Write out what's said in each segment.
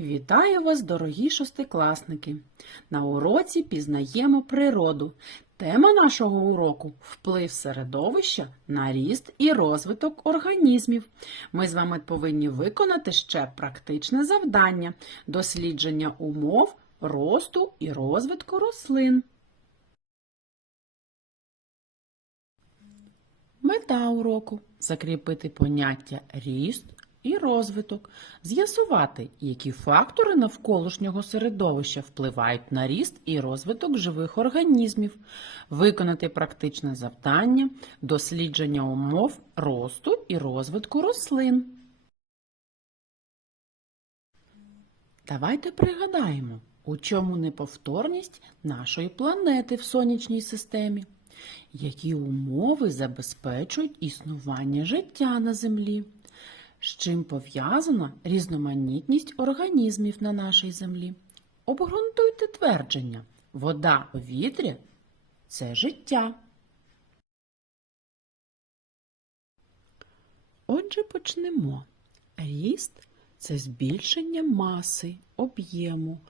Вітаю вас, дорогі шостикласники! На уроці пізнаємо природу. Тема нашого уроку вплив середовища на ріст і розвиток організмів. Ми з вами повинні виконати ще практичне завдання дослідження умов росту і розвитку рослин. Мета уроку закріпити поняття ріст і розвиток, з'ясувати, які фактори навколишнього середовища впливають на ріст і розвиток живих організмів, виконати практичне завдання, дослідження умов росту і розвитку рослин. Давайте пригадаємо, у чому неповторність нашої планети в сонячній системі, які умови забезпечують існування життя на Землі, з чим пов'язана різноманітність організмів на нашій землі. Обґрунтуйте твердження. Вода, повітря це життя. Отже, почнемо. Ріст це збільшення маси, об'єму,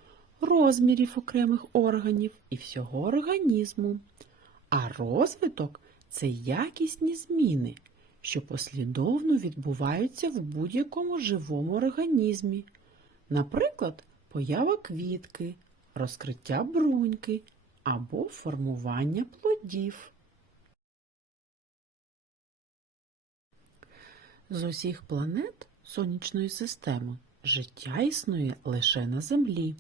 розмірів окремих органів і всього організму. А розвиток це якісні зміни, що послідовно відбуваються в будь-якому живому організмі. Наприклад, поява квітки, розкриття бруньки або формування плодів. З усіх планет сонячної системи життя існує лише на Землі.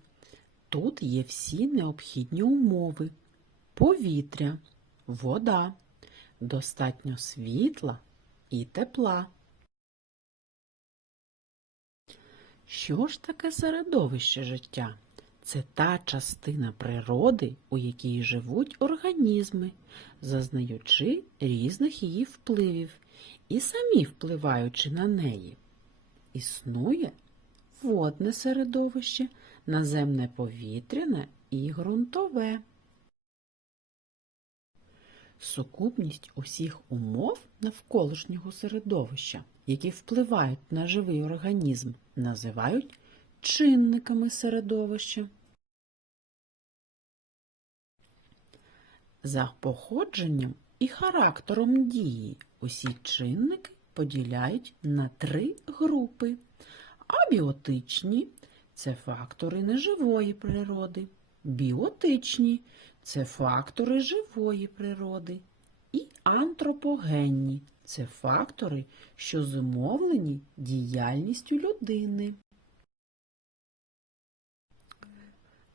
Тут є всі необхідні умови: повітря, вода, достатньо світла і тепла. Що ж таке середовище життя? Це та частина природи, у якій живуть організми, зазнаючи різних її впливів і самі впливаючи на неї. Існує водне середовище, наземне повітряне і ґрунтове. Сукупність усіх умов навколишнього середовища, які впливають на живий організм, називають чинниками середовища. За походженням і характером дії усі чинники поділяють на три групи. Абіотичні це фактори неживої природи, біотичні це фактори живої природи, і антропогенні це фактори, що зумовлені діяльністю людини.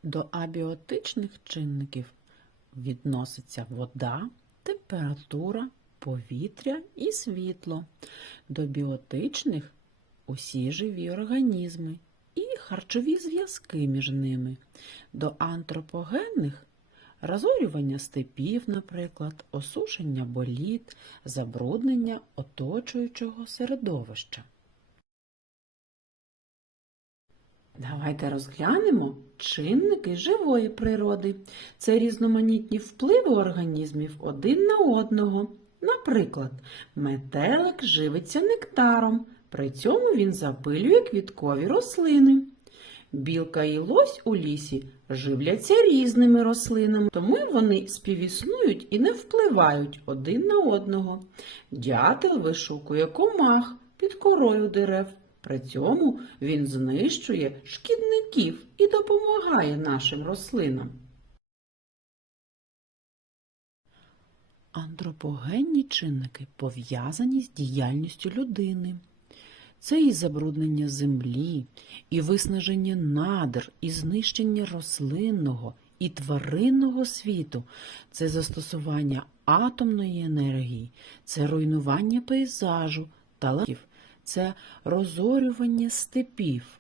До абіотичних чинників відноситься вода, температура, повітря і світло. До біотичних усі живі організми і харчові зв'язки між ними. До антропогенних розорювання степів, наприклад, осушення боліт, забруднення оточуючого середовища. Давайте розглянемо чинники живої природи. Це різноманітні впливи організмів один на одного. Наприклад, метелик живиться нектаром, при цьому він запилює квіткові рослини. Білка і лось у лісі живляться різними рослинами, тому вони співіснують і не впливають один на одного. Дятел вишукує комах під корою дерев. При цьому він знищує шкідників і допомагає нашим рослинам. Антропогенні чинники пов'язані з діяльністю людини. Це і забруднення землі, і виснаження надр, і знищення рослинного і тваринного світу, це застосування атомної енергії, це руйнування пейзажу та лаків, це розорювання степів.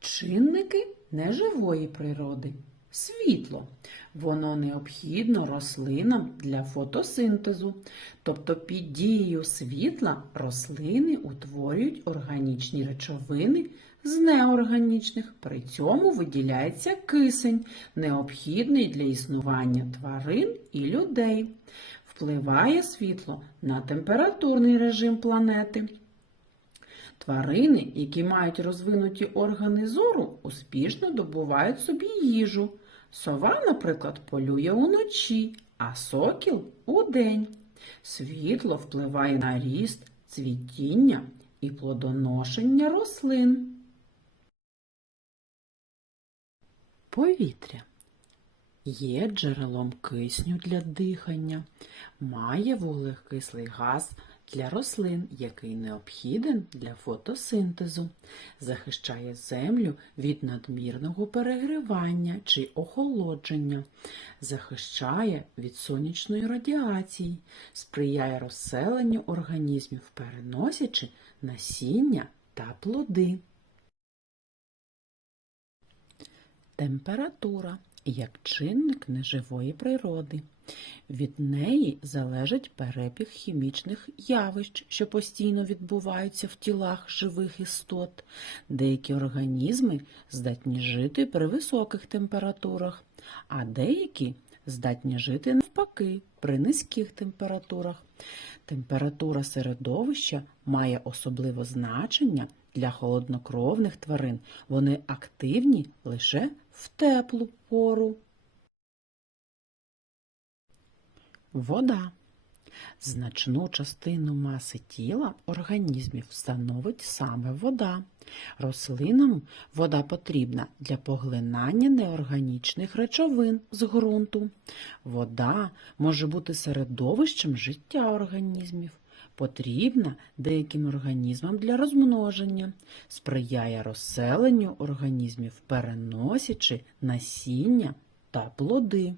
Чинники неживої природи. Світло. Воно необхідно рослинам для фотосинтезу, тобто під дією світла рослини утворюють органічні речовини з неорганічних, при цьому виділяється кисень, необхідний для існування тварин і людей. Впливає світло на температурний режим планети. Тварини, які мають розвинуті органи зору, успішно добувають собі їжу. Сова, наприклад, полює уночі, а сокіл удень. Світло впливає на ріст, цвітіння і плодоношення рослин. Повітря є джерелом кисню для дихання, має вуглекислий газ для рослин, який необхіден для фотосинтезу, захищає землю від надмірного перегрівання чи охолодження, захищає від сонячної радіації, сприяє розселенню організмів, переносячи насіння та плоди. Температура як чинник неживої природи. Від неї залежить перебіг хімічних явищ, що постійно відбуваються в тілах живих істот. Деякі організми здатні жити при високих температурах, а деякі здатні жити навпаки при низьких температурах. Температура середовища має особливе значення для холоднокровних тварин. Вони активні лише в теплу пору. Вода. Значну частину маси тіла організмів становить саме вода. Рослинам вода потрібна для поглинання неорганічних речовин з ґрунту. Вода може бути середовищем життя організмів, потрібна деяким організмам для розмноження, сприяє розселенню організмів, переносячи насіння та плоди.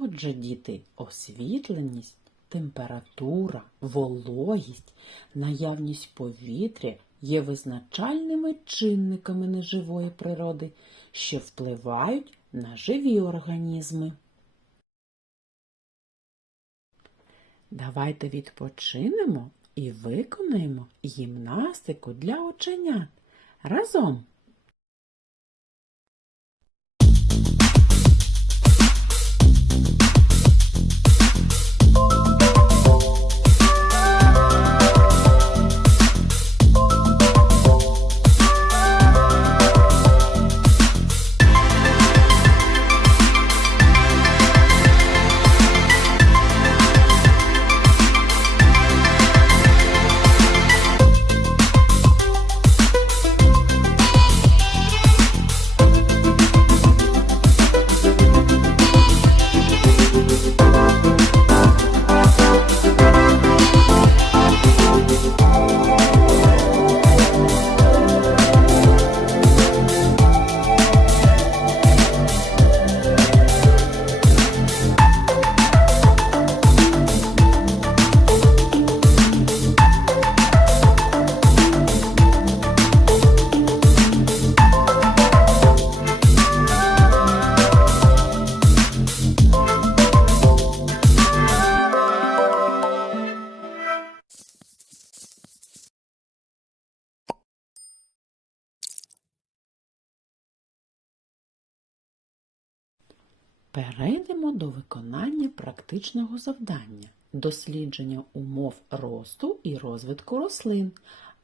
Отже, діти, освітленість, температура, вологість, наявність повітря є визначальними чинниками неживої природи, що впливають на живі організми. Давайте відпочинемо і виконаємо гімнастику для оченят разом. Перейдемо до виконання практичного завдання дослідження умов росту і розвитку рослин,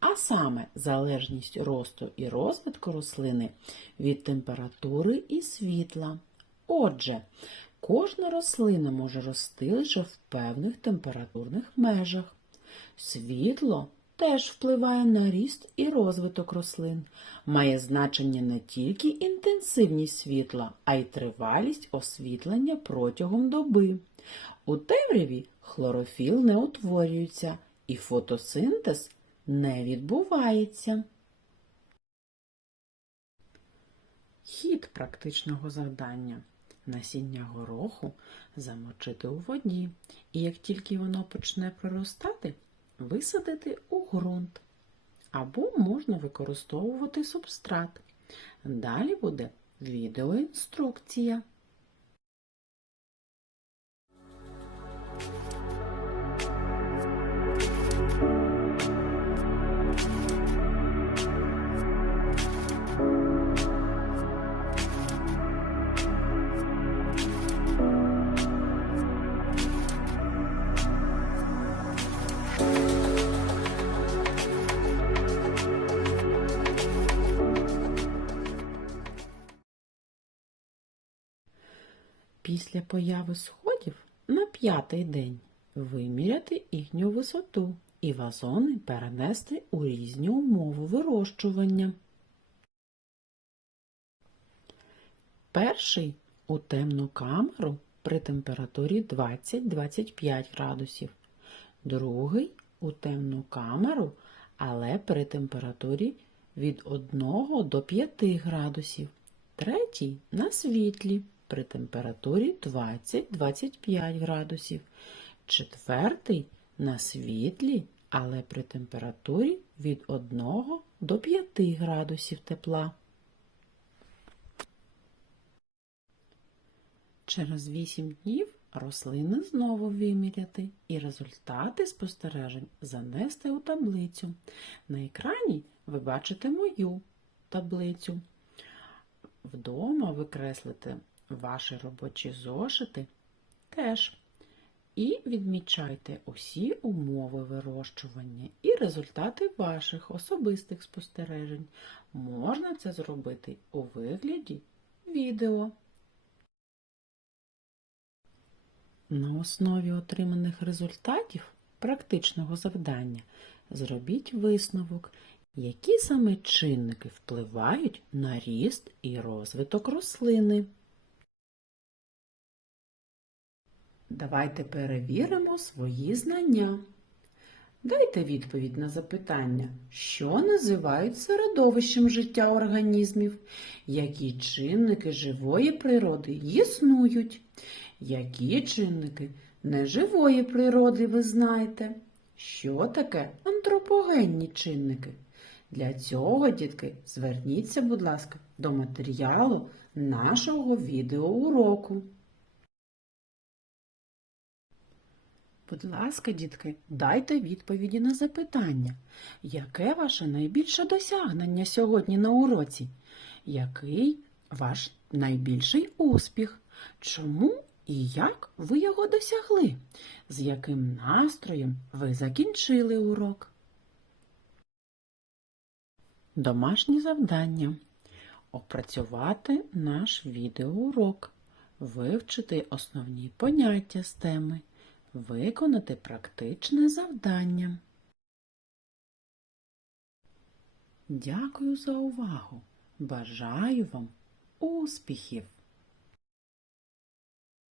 а саме залежність росту і розвитку рослини від температури і світла. Отже, кожна рослина може рости лише в певних температурних межах. Світло теж впливає на ріст і розвиток рослин. Має значення не тільки інтенсивність світла, а й тривалість освітлення протягом доби. У темряві хлорофіл не утворюється і фотосинтез не відбувається. Хід практичного завдання. Насіння гороху замочити у воді, і як тільки воно почне проростати, висадити у ґрунт. Або можна використовувати субстрат. Далі буде відеоінструкція. Після появи сходів на п'ятий день виміряти їхню висоту і вазони перенести у різні умови вирощування. Перший у темну камеру при температурі 20-25 градусів. Другий у темну камеру, але при температурі від 1 до 5 градусів. Третій на світлі при температурі 20-25 градусів. Четвертий на світлі, але при температурі від 1 до 5 градусів тепла. Через 8 днів рослини знову виміряти і результати спостережень занести у таблицю. На екрані ви бачите мою таблицю. Вдома викреслите ваші робочі зошити теж. І відмічайте усі умови вирощування і результати ваших особистих спостережень. Можна це зробити у вигляді відео. На основі отриманих результатів практичного завдання зробіть висновок, які саме чинники впливають на ріст і розвиток рослини. Давайте перевіримо свої знання. Дайте відповідь на запитання, що називають середовищем життя організмів, які чинники живої природи існують, які чинники неживої природи ви знаєте. Що таке антропогенні чинники? Для цього, дітки, зверніться, будь ласка, до матеріалу нашого відеоуроку. Будь ласка, дітки, дайте відповіді на запитання. Яке ваше найбільше досягнення сьогодні на уроці? Який ваш найбільший успіх? Чому і як ви його досягли? З яким настроєм ви закінчили урок? Домашнє завдання. Опрацювати наш відеоурок. Вивчити основні поняття з теми. Виконати практичне завдання. Дякую за увагу. Бажаю вам успіхів!